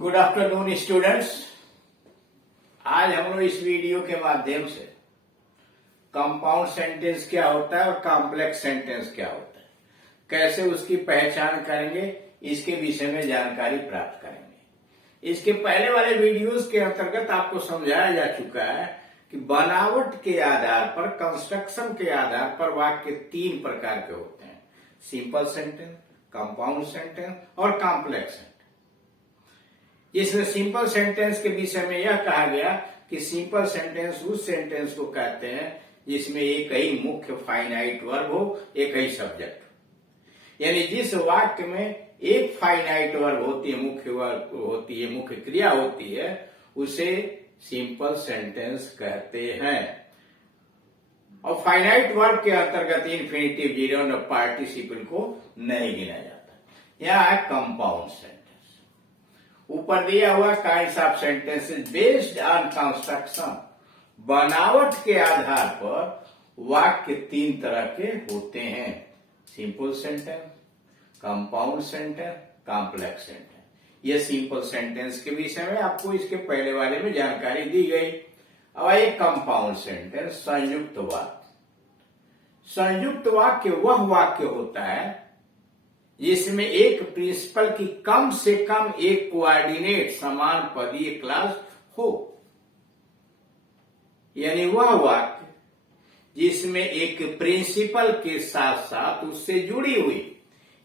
Good afternoon students. आज हम लोग इस वीडियो के माध्यम से कंपाउंड सेंटेंस क्या होता है और कॉम्प्लेक्स सेंटेंस क्या होता है, कैसे उसकी पहचान करेंगे, इसके विषय में जानकारी प्राप्त करेंगे। इसके पहले वाले वीडियोस के अंतर्गत आपको समझाया जा चुका है कि बनावट के आधार पर, कंस्ट्रक्शन के आधार पर वाक्य तीन प्रकार के होते हैं: सिंपल सेंटेंस, कंपाउंड सेंटेंस और कॉम्प्लेक्स सेंटेंस। जिसमें सिंपल सेंटेंस के विषय में यह कहा गया कि सिंपल सेंटेंस उस सेंटेंस को कहते हैं जिसमें एक ही मुख्य फाइनाइट वर्ब हो, एक ही सब्जेक्ट हो। यानी जिस वाक्य में एक फाइनाइट वर्ब होती है, मुख्य वर्ब होती है, मुख्य क्रिया होती है, उसे सिंपल सेंटेंस कहते हैं। और फाइनाइट वर्ब के अंतर्गत इन्फिनिटिव, जीरोंड और पार्टिसिपल को नहीं गिना जाता। यह है कंपाउंड सेंटेंस। ऊपर दिया हुआ kinds of sentences based on construction, बनावट के आधार पर वाक्य तीन तरह के होते हैं: simple sentence, compound sentence, complex sentence. यह सिंपल सेंटेंस के विषय में आपको इसके पहले वाले में जानकारी दी गई। अब एक कंपाउंड सेंटेंस, संयुक्त वाक्य। संयुक्त वाक्य वह वाक्य होता है जिसमें एक प्रिंसिपल की कम से कम एक कोऑर्डिनेट समान पदीय क्लास हो। यानी वह वाक्य जिसमें एक प्रिंसिपल के साथ साथ उससे जुड़ी हुई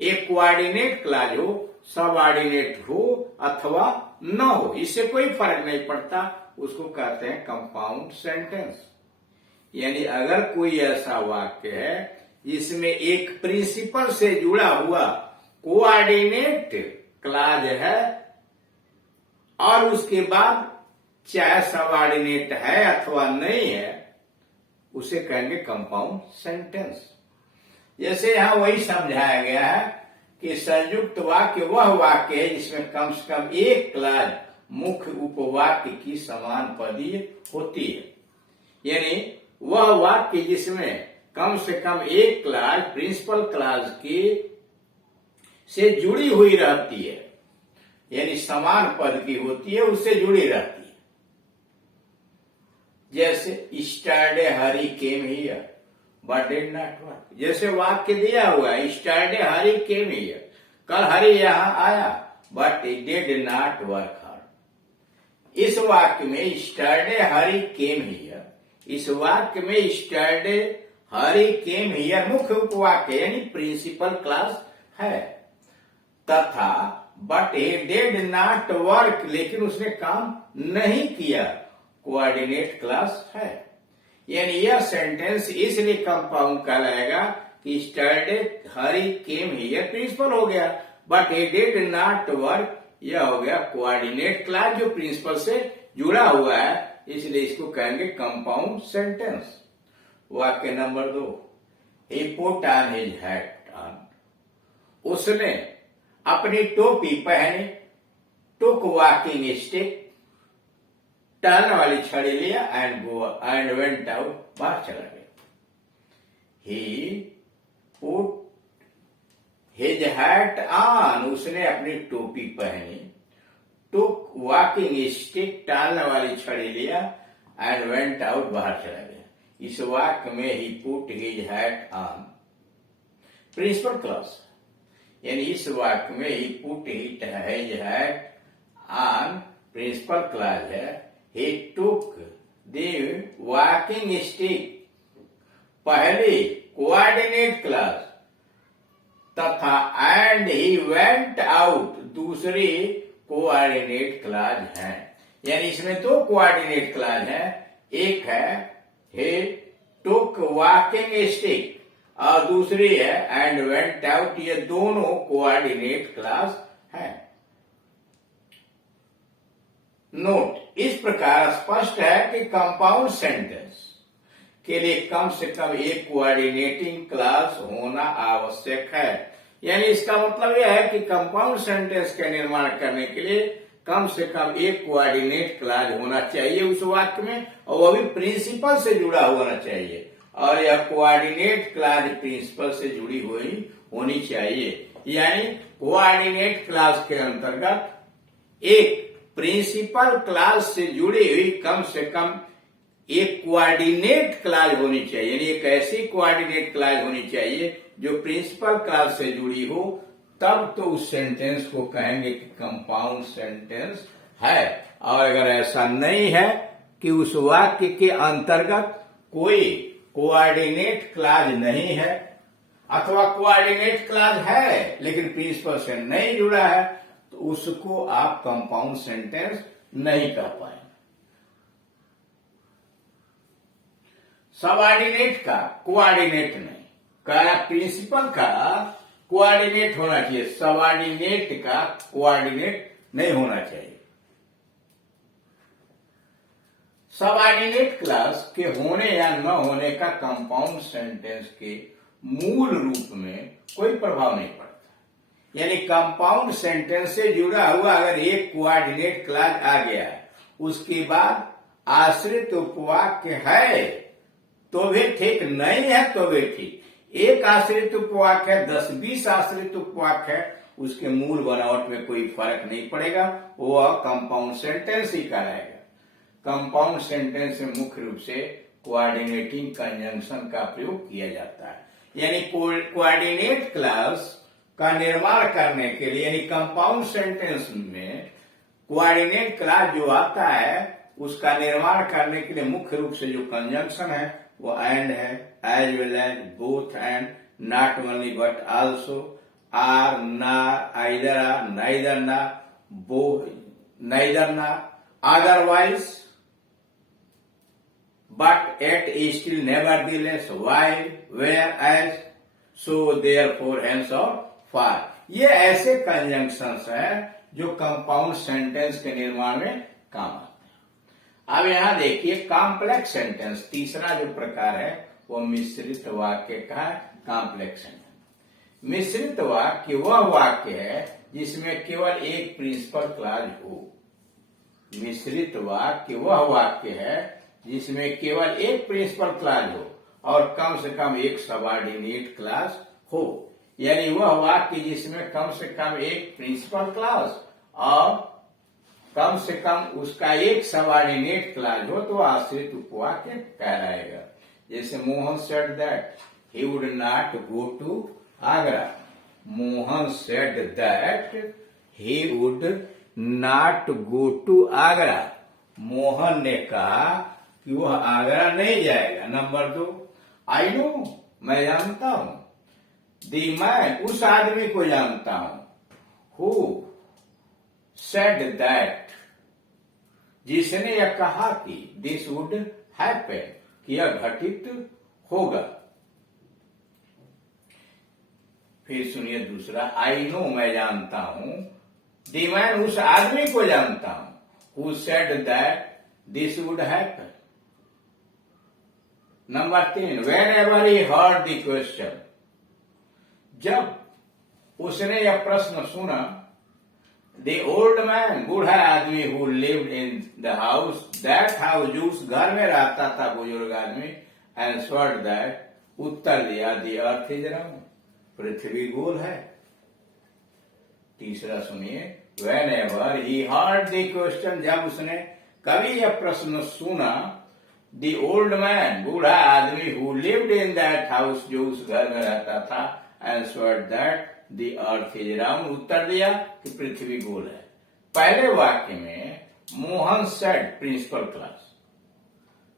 एक कोऑर्डिनेट क्लास हो, सबऑर्डिनेट हो अथवा न हो, इससे कोई फर्क नहीं पड़ता, उसको कहते हैं कंपाउंड सेंटेंस। यानी अगर कोई ऐसा वाक्य है जिसमें एक प्रिंसिपल से जुड़ा हुआ कोऑर्डिनेट क्लाज है और उसके बाद चाहे सबऑर्डिनेट है अथवा नहीं है, उसे कहेंगे कंपाउंड सेंटेंस। जैसे यहां वही समझाया गया है कि संयुक्त वाक्य वह वाक्य है जिसमें कम से कम एक क्लाज मुख्य उपवाक्य की समान पदीय होती है। यानी वह वाक्य जिसमें कम से कम एक क्लास प्रिंसिपल क्लास की से जुड़ी हुई रहती है, यानी समान पद की होती है, उससे जुड़ी रहती है। जैसे yesterday Hari came here but did not work. जैसे वाक्य दिया हुआ है स्टरडे हरी केम हियर, कल हरी यहां आया, but it did not work hard. इस वाक्य में स्टरडे हरी केम हियर, इस वाक्य में स्टरडे हरी केम हियर मुख्य उपवाक्य यानी प्रिंसिपल क्लास है, तथा but he did not work, लेकिन उसने काम नहीं किया, कोऑर्डिनेट क्लास है। यानी यह सेंटेंस इसलिए कंपाउंड कहलाएगा कि स्टरडे हरी केम हियर प्रिंसिपल हो गया, but he did not work यह हो गया कोऑर्डिनेट क्लास जो प्रिंसिपल से जुड़ा हुआ है, इसलिए इसको कहेंगे कंपाउंड सेंटेंस। वाक्य number 2, he put on his hat on, उसने अपनी टोपी पहनी, took walking stick, टहलने वाली छड़ी लिया, and went out, बाहर चला गया। he put his hat on, उसने अपनी टोपी पहनी, took walking stick, टहलने वाली छड़ी लिया, and went out, बाहर चला गया। इस वाक्य में ही put his hat on principal clause, यानी इस वाक्य में ही put his hat on principal clause है। He took the walking stick पहली कोऑर्डिनेट क्लास, तथा एंड ही वेंट आउट दूसरी कोऑर्डिनेट क्लास है। यानी इसमें दो कोऑर्डिनेट क्लास है, एक है he took walking stick और दूसरी है and went out। ये दोनों कोऑर्डिनेट क्लास है। नोट, इस प्रकार स्पष्ट है कि कंपाउंड सेंटेंस के लिए कम से कम एक कोऑर्डिनेटिंग क्लास होना आवश्यक है। यानी इसका मतलब यह है कि कंपाउंड सेंटेंस का निर्माण करने के लिए कम से कम एक कोऑर्डिनेट क्लास होना चाहिए उस वाक्य में, और वह भी प्रिंसिपल से जुड़ा होना चाहिए, और यह कोऑर्डिनेट क्लास प्रिंसिपल से जुड़ी हुई होनी चाहिए। यानी कोऑर्डिनेट क्लास के अंतर्गत एक प्रिंसिपल क्लास से जुड़ी हुई कम से कम एक कोऑर्डिनेट क्लास होनी चाहिए, यानी एक ऐसी कोऑर्डिनेट क्लास होनी चाहिए जो प्रिंसिपल क्लास से जुड़ी हो, तब तो उस सेंटेंस को कहेंगे कि कंपाउंड सेंटेंस है। और अगर ऐसा नहीं है कि उस वाक्य के अंतर्गत कोई कोऑर्डिनेट क्लास नहीं है, अथवा कोऑर्डिनेट क्लास है लेकिन प्रिंसिपल से नहीं जुड़ा है, तो उसको आप कंपाउंड सेंटेंस नहीं कह पाएंगे। सबऑर्डिनेट का कोऑर्डिनेट नहीं, कह प्रिंसिपल का कोऑर्डिनेट होना चाहिए, सबऑर्डिनेट का कोऑर्डिनेट नहीं होना चाहिए। सबऑर्डिनेट क्लास के होने या न होने का कंपाउंड सेंटेंस के मूल रूप में कोई प्रभाव नहीं पड़ता। यानी कंपाउंड सेंटेंस से जुड़ा हुआ अगर एक कोऑर्डिनेट क्लास आ गया है, उसके बाद आश्रित उपवाक्य है तो भी ठीक, नहीं है तो भी ठीक। एक आश्रित उपवाक्य है, 10-20 आश्रित उपवाक्य है, उसके मूल बनावट में कोई फर्क नहीं पड़ेगा, वह कंपाउंड सेंटेंस ही कहलाएगा। कंपाउंड सेंटेंस में मुख्य रूप से कोऑर्डिनेटिंग कंजंक्शन का प्रयोग किया जाता है। यानी कोऑर्डिनेट क्लास का निर्माण करने के लिए, यानी कंपाउंड सेंटेंस में कोऑर्डिनेट क्लास जो आता है उसका निर्माण करने के लिए मुख्य रूप से जो कंजंक्शन है वो एंड है, as well as, both and, not only but also, or, ना, आइदर आर, नाइदर ना, बोथ, नाइदर ना, otherwise, but yet still nevertheless, while, whereas, so, therefore, hence और far। ये ऐसे कंजंक्शंस हैं जो कंपाउंड सेंटेंस के निर्माण में काम आते हैं। अब यहां देखिए कॉम्प्लेक्स सेंटेंस, तीसरा जो प्रकार है वो मिश्रित वाक्य का है, कॉम्प्लेक्स सेंटेंस। मिश्रित वाक्य वह वाक्य है जिसमें केवल एक प्रिंसिपल क्लॉज हो। मिश्रित वाक्य वह वाक्य है जिसमें केवल एक प्रिंसिपल क्लॉज हो और कम से कम एक सबऑर्डिनेट क्लॉज हो। यानी वह वाक्य जिसमें कम से कम एक प्रिंसिपल क्लॉज और कम से कम उसका एक सबऑर्डिनेट क्लॉज हो तो आश्रित उपवाक्य कहलाएगा। जैसे Mohan said that he would not go to Agra. Mohan said that he would not go to Agra. Mohan ने कहा कि वह आगरा नहीं जाएगा। नंबर 2, आई नो, मैं जानता हूं। दी, मैं उस आदमी को जानता हूं। हु सेड दैट, जिसने यह कहा कि दिस वुड हैपन, कि यह घटित होगा। फिर सुनिए दूसरा, आई नो, मैं जानता हूं। दी, मैं उस आदमी को जानता हूं। Who said that this would happen. Number 3, when ever he heard the question, जब उसने यह प्रश्न सुना, द ओल्ड मैन, बूढ़ा आदमी, who lived in the house, that house, जो उस घर में रहता था बुजुर्ग आदमी, एंसवर्ड दैट, उत्तर दिया, द अर्थ इज राउंड, पृथ्वी गोल है। तीसरा सुनिए, when ever he heard the question, जब उसने कभी यह प्रश्न सुना, द ओल्ड मैन, बूढ़ा आदमी, who lived in that house, जो उस घर में रहता था, answered that the earth is round, उत्तर दिया कि पृथ्वी गोल है। पहले वाक्य में मोहन सेड प्रिंसिपल क्लॉज,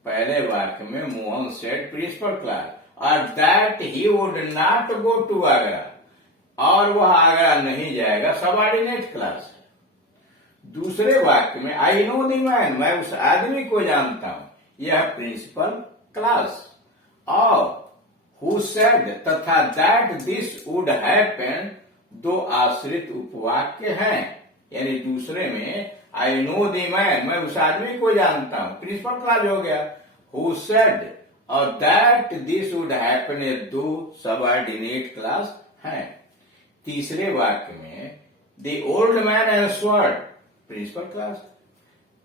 पहले वाक्य में मोहन सेड प्रिंसिपल क्लॉज, और that he would not go to Agra, और वह आगरा नहीं जाएगा, सबऑर्डिनेट क्लॉज है। दूसरे वाक्य में आई नो द मैन, मैं उस आदमी को जानता हूं, यह प्रिंसिपल क्लॉज, और हु सेड तथा दैट दिस वुड हैपन दो आश्रित उपवाक्य हैं। यानी दूसरे में आई नो द मैन, मैं उस आदमी को जानता हूं, प्रिंसिपल क्लॉज हो गया। हु सेड और दैट दिस वुड हैपन, ये दो सबऑर्डिनेट क्लॉज हैं। तीसरे वाक्य में the old man answered, principal clause.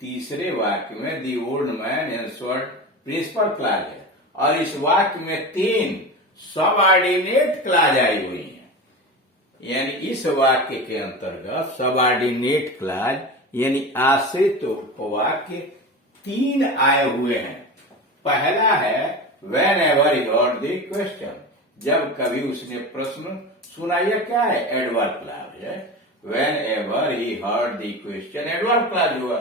तीसरे वाक्य में the old man answered principal clause है, और इस वाक्य में 3 सबऑर्डिनेट क्लॉज आई हुई हैं। यानी इस वाक्य के अंतर्गत सबऑर्डिनेट क्लॉज यानी आश्रित उपवाक्य 3 आए हुए हैं। पहला है whenever he heard the question, जब कभी उसने प्रश्न सुना। यह क्या है? एडवर्ब क्लॉज है। Whenever he heard the question, adverb clause हुआ।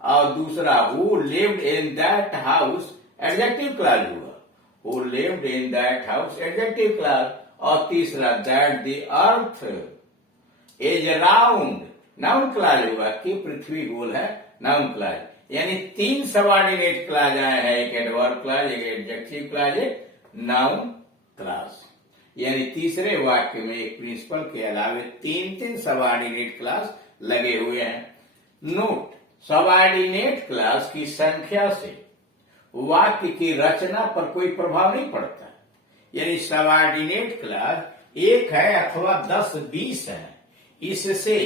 और दूसरा who lived in that house, adjective clause हुआ। Who lived in that house, adjective clause. और तीसरा that the earth is round, noun clause हुआ कि पृथ्वी गोल है, नाउन क्लॉज। यानी 3 सबऑर्डिनेट क्लॉज आए हैं, एक एडवर्ब क्लॉज, एक एडजेक्टिव क्लॉज, एक नाउन क्लॉज। यानी तीसरे वाक्य में एक प्रिंसिपल के अलावे 3 सबऑर्डिनेट क्लॉज लगे हुए हैं। नोट, सबऑर्डिनेट क्लॉज की संख्या से वाक्य की रचना पर कोई प्रभाव नहीं पड़ता। यानी सबऑर्डिनेट क्लॉज 1 है अथवा 10-20 है, इससे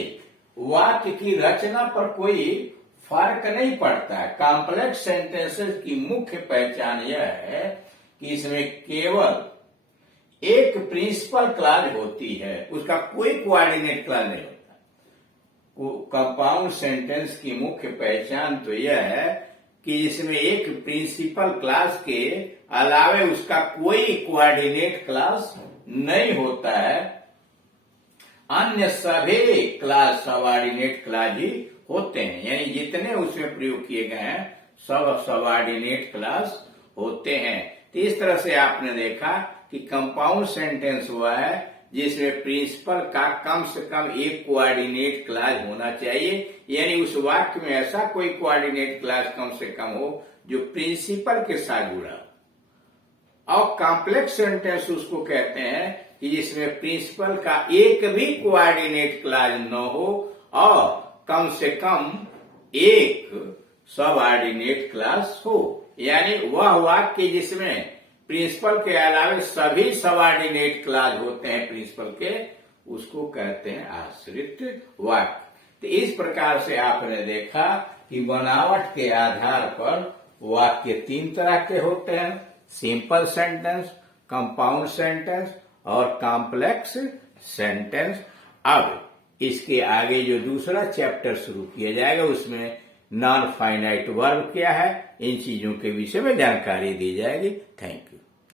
वाक्य की रचना पर कोई फर्क नहीं पड़ता। कॉम्प्लेक्स सेंटेंसेस की मुख्य पहचान यह है कि इसमें केवल एक प्रिंसिपल क्लॉज होती है, उसका कोई कोऑर्डिनेट क्लॉज नहीं होता। कंपाउंड सेंटेंस की मुख्य पहचान तो यह है कि इसमें एक प्रिंसिपल क्लॉज के अलावे उसका कोई कोऑर्डिनेट क्लॉज नहीं होता है। अन्य सभी क्लॉज सबऑर्डिनेट क्लॉज ही होते हैं। यानी जितने उसमें प्रयोग किए गए हैं सब सबऑर्डिनेट क्लॉज होते हैं। तो इस तरह से आपने देखा कि कंपाउंड सेंटेंस हुआ है जिसमें प्रिंसिपल का कम से कम एक कोऑर्डिनेट क्लॉज होना चाहिए। यानी उस वाक्य में ऐसा कोई कोऑर्डिनेट क्लॉज कम से कम हो जो प्रिंसिपल के साथ जुड़ा हो। और कॉम्प्लेक्स सेंटेंस उसको कहते हैं कि जिसमें प्रिंसिपल का एक भी कोऑर्डिनेट क्लॉज न हो और कम से कम एक सबऑर्डिनेट क्लॉज हो। यानी वह वाक्य जिसमें प्रिंसिपल के अलावे सभी सबऑर्डिनेट क्लॉज होते हैं प्रिंसिपल के, उसको कहते हैं आश्रित वाक्य। तो इस प्रकार से आपने देखा कि बनावट के आधार पर वाक्य 3 तरह के होते हैं, सिंपल सेंटेंस, कंपाउंड सेंटेंस और कॉम्प्लेक्स सेंटेंस। अब इसके आगे जो दूसरा चैप्टर शुरू किया जाएगा उसमें नॉन फाइनाइट वर्ब क्या है, इन चीजों के विषय में जानकारी दी जाएगी। Thank you.